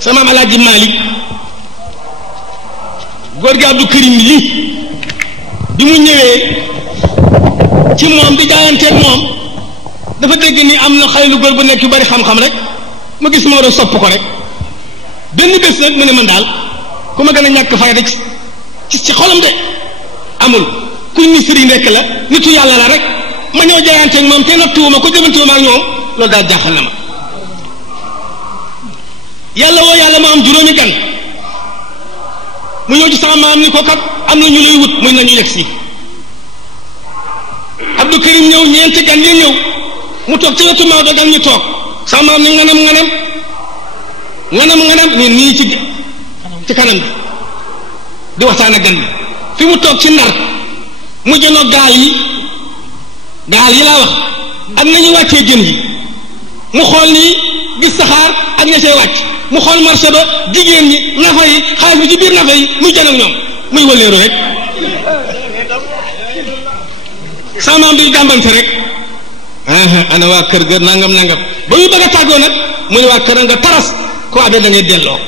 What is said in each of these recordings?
sama maam Alaaji Malik góor gi Abdou Karim li bi mu ñëwee ci moom di jaayanteeg moom dafa dégg ni am na xale lu góor bu nekk yu bari xam-xam rek ma gis Maodo sopp ko rek benn bés nag mu ne man daal ku ma gën a ñàkk fayda ci xolam de amul kuñ ni sëriñ rekk la nitu yàlla la rek ma ñëw jaayanteeg moom te nattuwuma ko jëmantuwuma ak ñoom loolu daal jaaxal na ma yàlla woo yàlla ma am juróomi gan mu ñëw ci sama maam ni ko kat am na ñu lay wut muy nañu yegg si Abdou Karim ñëw ñeenti gan yi ñëw mu toog ci wetu Maodo gan ñu toog sama maam ni nganam ni nii ci kanam bi di waxtaan ak gan bi fi mu toog ci Ndar mu jënoo gaal yi laa wax ak nañu wàccee jën yi mu xool nii gis saxaar ak ña cay wàcc mu xool marché ba jigéen ñi nafa yi xaalis bi ci biir nafa yi muy jën ak ñoom muy wëleeru rek sama maam bi gàmbante rek ana waa kër ga nangam ba muy bëgg a tàggoo nag mu ne waa kër nga taras ko abee da ngay delloo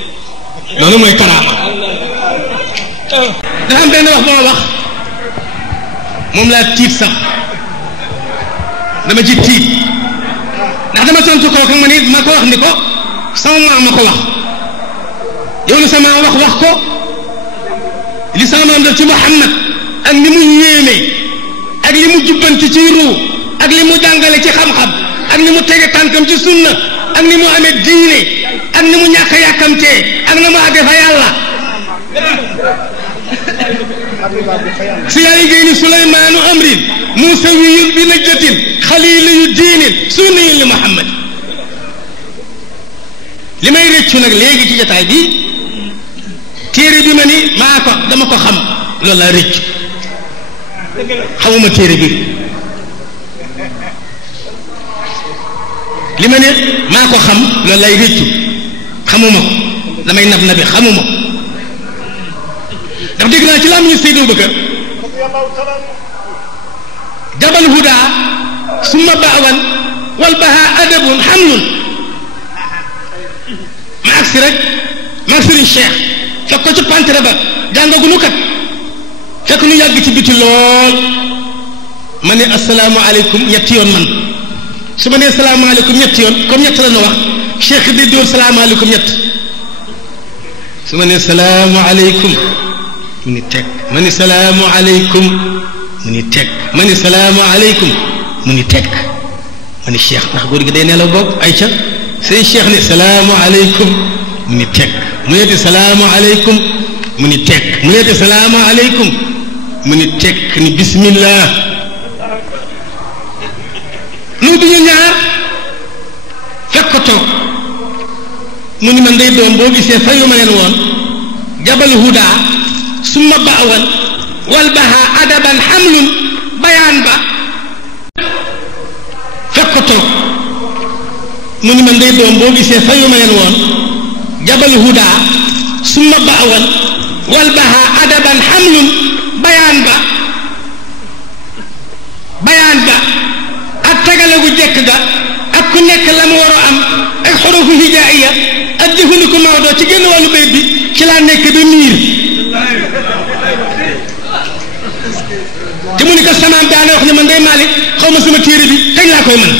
loolu mooy karaama dafa am benn wax ba ma wax moom laa tiit sax dama ci tiit ndax dama tontu kooku ma ni ma ko wax ni ko sama maam ma ko wax yow li sama wax ko li sama maam def ci Muhammad ak ni mu yéeme ak li mu jubbanti ci ruu ak li mu jàngale ci xam-xam ak ni mu tege tànkam ci sunna ak ni mu amee diine ak ni mu ñàkk a yàkkamtee ak na mu àggee fa yàlla si yaay géy ni Suleymaanu amrin musawiyun bi najdatin xaliiliyu diinin sunniyun li Muhammad li may rëccu nag léegi ci jotaay bi téere bi ma ni dama ko xam loolu laa rëccu xamuma téere bi li ma ne maa ko xam loolu lay rëccu xamuma ko damay nab nabi xamuma ko ndax dégg naa ci laa mu Seydou Bakar jabal huda summa baawan wal baha adabun xamlun ma agsi rek ma agsi Serigne Cheikh fekk ko ci pantere ba jàngagunu kat fekk nu yàgg ci biti lool ma ne asalaamaaleykum ñetti yoon man su ma nee salaamaaleykum ñetti yoon comme ñett la ñu wax Cheikh bi dóor salaamaaleykum ñett su ma nee salaamaaleykum mu ni teg ma ni salaamualeykum mu ni teg ma ni salaamualeykum mu ni teg ma ni Cheikh ndax góor gi day nelaw boog ay ca sëñ Cheikh ne salaamualeykum mu ni teg mu neeti salaamualeykum mu ni teg mu neeti salaamualeykum mu ni teg ni bismillah nu bi ñu ñaar fekk ko toog mu ni man day doom boo gisee fayu ma leen woon jabal huda summa baawan wal baha adaban xamlun bayaan ba fekk ko toog mu ni man day doom boo gisee fayu ma leen woon jabal huda summa baawan wal baha adaban xamlun bayaan ba ak tegale gu jekk ga ak ku nekk la mu war a am ak xurufu hijaaiya ak jëfandiku Maodo ci génn wàllu bayt bi ci laa nekk ba miir te mu ni ko samaam daana wax ne man day Malick xaw ma sama téere bi kañ laa koy mën